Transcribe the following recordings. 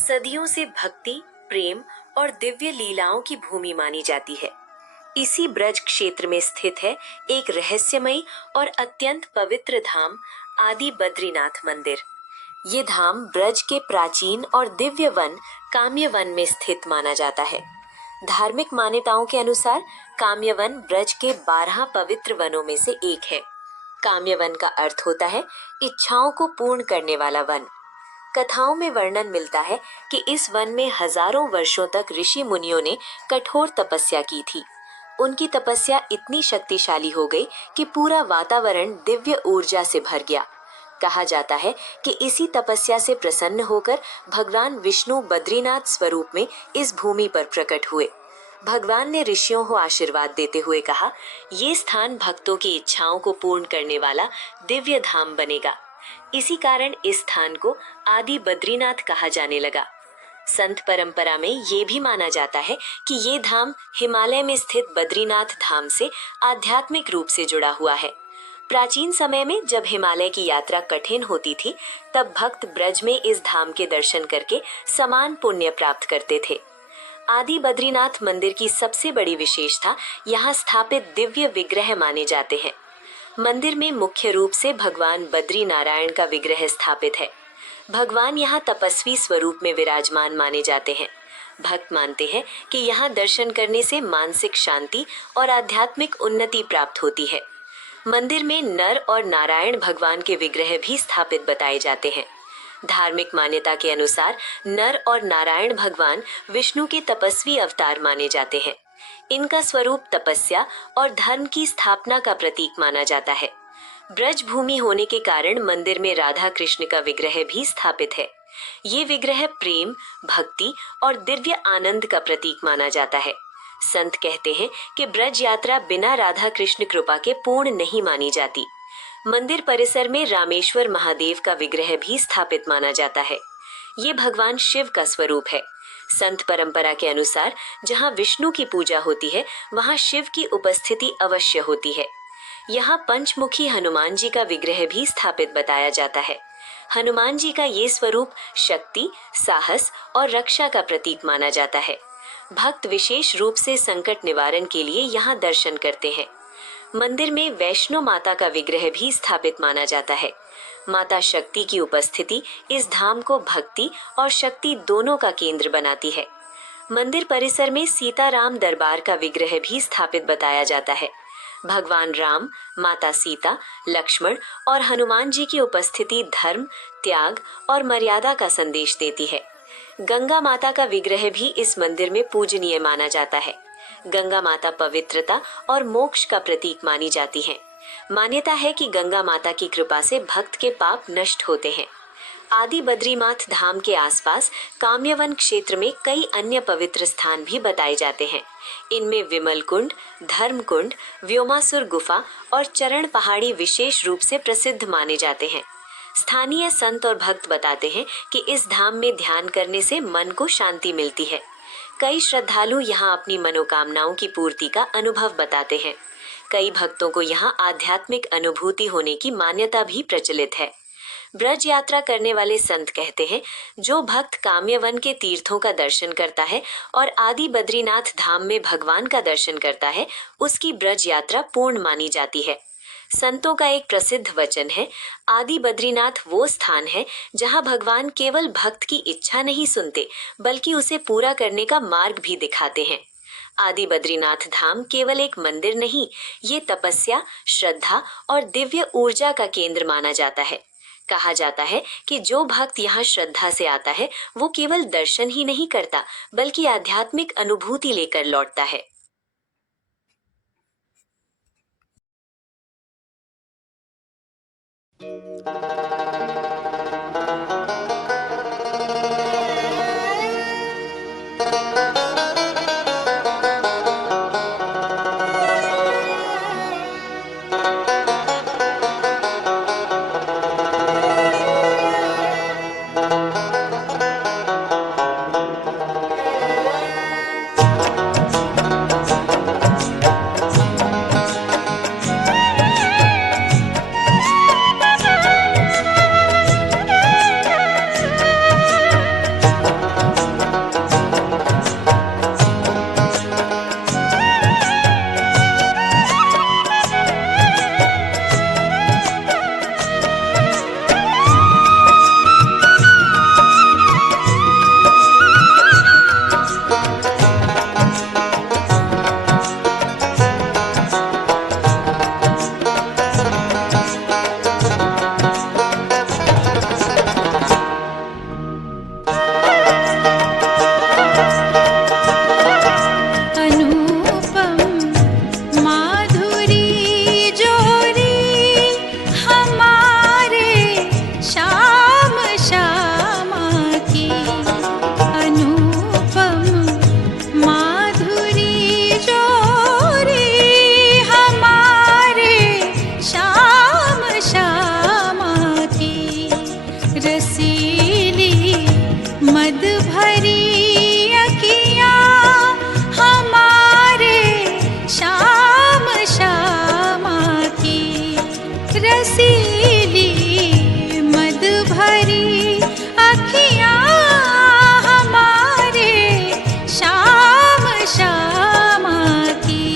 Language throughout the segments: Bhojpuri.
सदियों से भक्ति, प्रेम और दिव्य लीलाओं की भूमि मानी जाती है। इसी ब्रज क्षेत्र में स्थित है एक रहस्यमयी और अत्यंत पवित्र धाम, आदि बद्रीनाथ मंदिर। ये धाम ब्रज के प्राचीन और दिव्य वन काम्यवन में स्थित माना जाता है। धार्मिक मान्यताओं के अनुसार काम्यवन ब्रज के 12 पवित्र वनों में से एक है। काम्यवन का अर्थ होता है इच्छाओं को पूर्ण करने वाला वन। कथाओं में वर्णन मिलता है कि इस वन में हजारों वर्षों तक ऋषि मुनियों ने कठोर तपस्या की थी। उनकी तपस्या इतनी शक्तिशाली हो गई कि पूरा वातावरण दिव्य ऊर्जा से भर गया। कहा जाता है कि इसी तपस्या से प्रसन्न होकर भगवान विष्णु बद्रीनाथ स्वरूप में इस भूमि पर प्रकट हुए। भगवान ने ऋषियों को आशीर्वाद देते हुए कहा, ये स्थान भक्तों की इच्छाओं को पूर्ण करने वाला दिव्य धाम बनेगा। इसी कारण इस स्थान को आदि बद्रीनाथ कहा जाने लगा। संत परंपरा में ये भी माना जाता है कि ये धाम हिमालय में स्थित बद्रीनाथ धाम से आध्यात्मिक रूप से जुड़ा हुआ है। प्राचीन समय में जब हिमालय की यात्रा कठिन होती थी, तब भक्त ब्रज में इस धाम के दर्शन करके समान पुण्य प्राप्त करते थे। आदि बद्रीनाथ मंदिर की सबसे बड़ी विशेषता यहाँ स्थापित दिव्य विग्रह माने जाते हैं। मंदिर में मुख्य रूप से भगवान बद्री नारायण का विग्रह स्थापित है। भगवान यहाँ तपस्वी स्वरूप में विराजमान माने जाते हैं। भक्त मानते हैं कि यहाँ दर्शन करने से मानसिक शांति और आध्यात्मिक उन्नति प्राप्त होती है। मंदिर में नर और नारायण भगवान के विग्रह भी स्थापित बताए जाते हैं। धार्मिक मान्यता के अनुसार नर और नारायण भगवान विष्णु के तपस्वी अवतार माने जाते हैं। इनका स्वरूप तपस्या और धर्म की स्थापना का प्रतीक माना जाता है। ब्रज भूमि होने के कारण मंदिर में राधा कृष्ण का विग्रह भी स्थापित है। ये विग्रह प्रेम, भक्ति और दिव्य आनंद का प्रतीक माना जाता है। संत कहते हैं कि ब्रज यात्रा बिना राधा कृष्ण कृपा के पूर्ण नहीं मानी जाती। मंदिर परिसर में रामेश्वर महादेव का विग्रह भी स्थापित माना जाता है। ये भगवान शिव का स्वरूप है। संत परंपरा के अनुसार जहाँ विष्णु की पूजा होती है, वहाँ शिव की उपस्थिति अवश्य होती है। यहाँ पंचमुखी हनुमान जी का विग्रह भी स्थापित बताया जाता है। हनुमान जी का ये स्वरूप शक्ति, साहस और रक्षा का प्रतीक माना जाता है। भक्त विशेष रूप से संकट निवारण के लिए यहाँ दर्शन करते हैं। मंदिर में वैष्णो माता का विग्रह भी स्थापित माना जाता है। माता शक्ति की उपस्थिति इस धाम को भक्ति और शक्ति दोनों का केंद्र बनाती है। मंदिर परिसर में सीताराम दरबार का विग्रह भी स्थापित बताया जाता है। भगवान राम, माता सीता, लक्ष्मण और हनुमान जी की उपस्थिति धर्म, त्याग और मर्यादा का संदेश देती है। गंगा माता का विग्रह भी इस मंदिर में पूजनीय माना जाता है। गंगा माता पवित्रता और मोक्ष का प्रतीक मानी जाती है। मान्यता है कि गंगा माता की कृपा से भक्त के पाप नष्ट होते हैं। आदि बद्रीनाथ धाम के आसपास काम्यवन क्षेत्र में कई अन्य पवित्र स्थान भी बताए जाते हैं। इनमें विमल कुंड, धर्म कुंड, व्योमासुर गुफा और चरण पहाड़ी विशेष रूप से प्रसिद्ध माने जाते हैं। स्थानीय संत और भक्त बताते हैं कि इस धाम में ध्यान करने से मन को शांति मिलती है। कई श्रद्धालु यहाँ अपनी मनोकामनाओं की पूर्ति का अनुभव बताते हैं। कई भक्तों को यहाँ आध्यात्मिक अनुभूति होने की मान्यता भी प्रचलित है। ब्रज यात्रा करने वाले संत कहते हैं, जो भक्त काम्यवन के तीर्थों का दर्शन करता है और आदि बद्रीनाथ धाम में भगवान का दर्शन करता है, उसकी ब्रज यात्रा पूर्ण मानी जाती है। संतों का एक प्रसिद्ध वचन है, आदि बद्रीनाथ वो स्थान है जहाँ भगवान केवल भक्त की इच्छा नहीं सुनते, बल्कि उसे पूरा करने का मार्ग भी दिखाते हैं। आदि बद्रीनाथ धाम केवल एक मंदिर नहीं, ये तपस्या, श्रद्धा और दिव्य ऊर्जा का केंद्र माना जाता है। कहा जाता है कि जो भक्त यहाँ श्रद्धा से आता है, वो केवल दर्शन ही नहीं करता, बल्कि आध्यात्मिक अनुभूति लेकर लौटता है। मद भरी अखियाँ हमारे शाम शामा की, रसीली मद भरी अखियाँ हमारे शाम शामा की।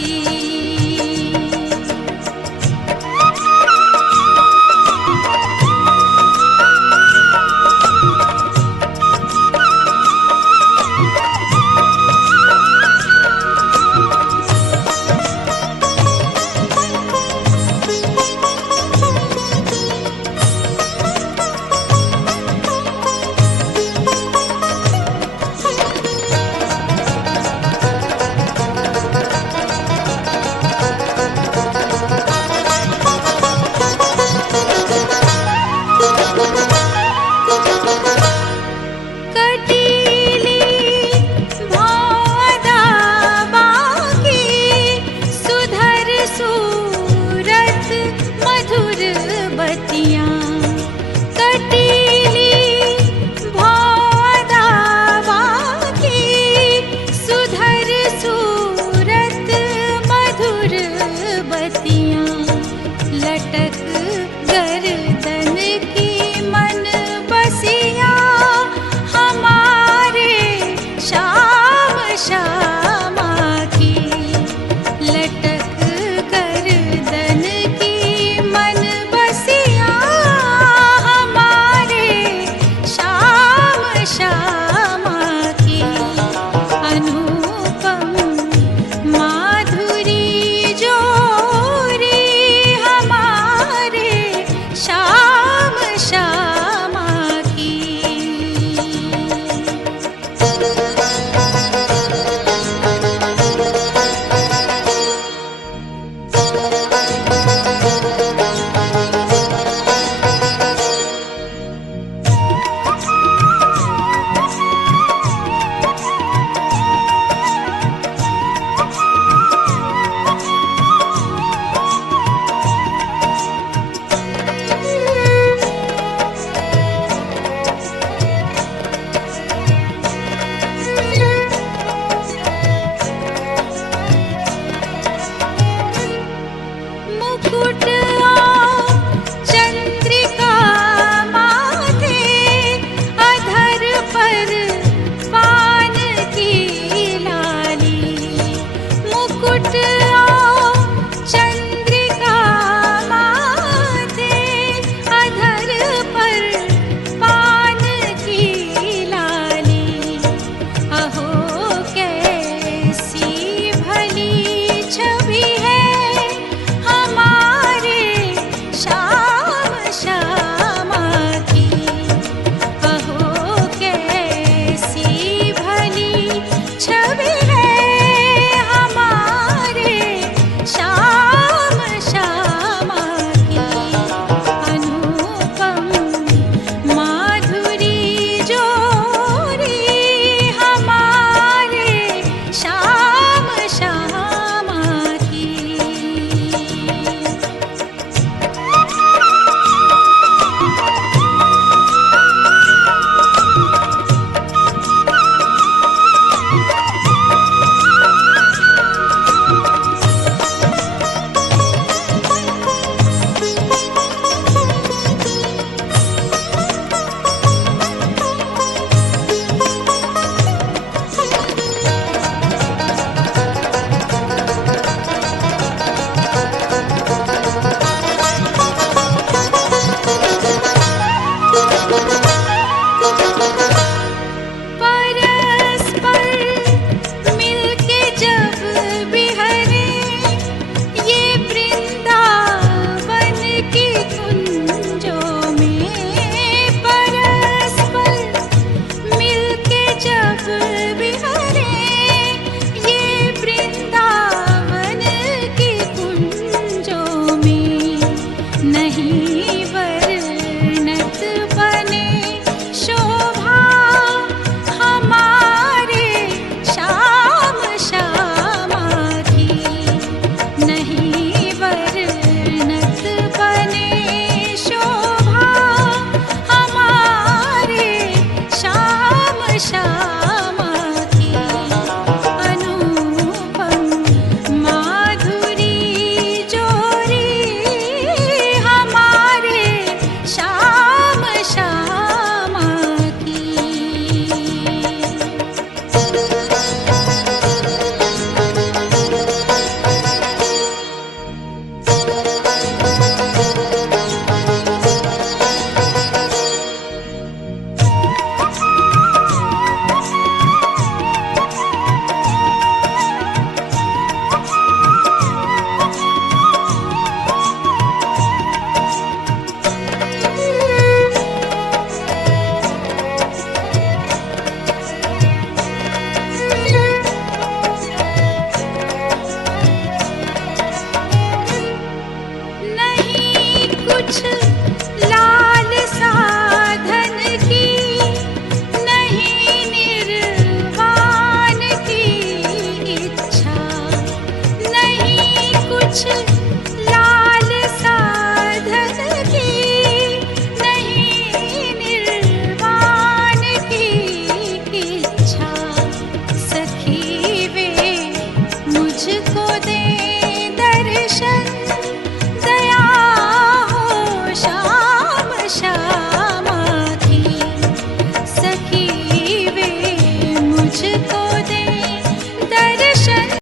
श्याम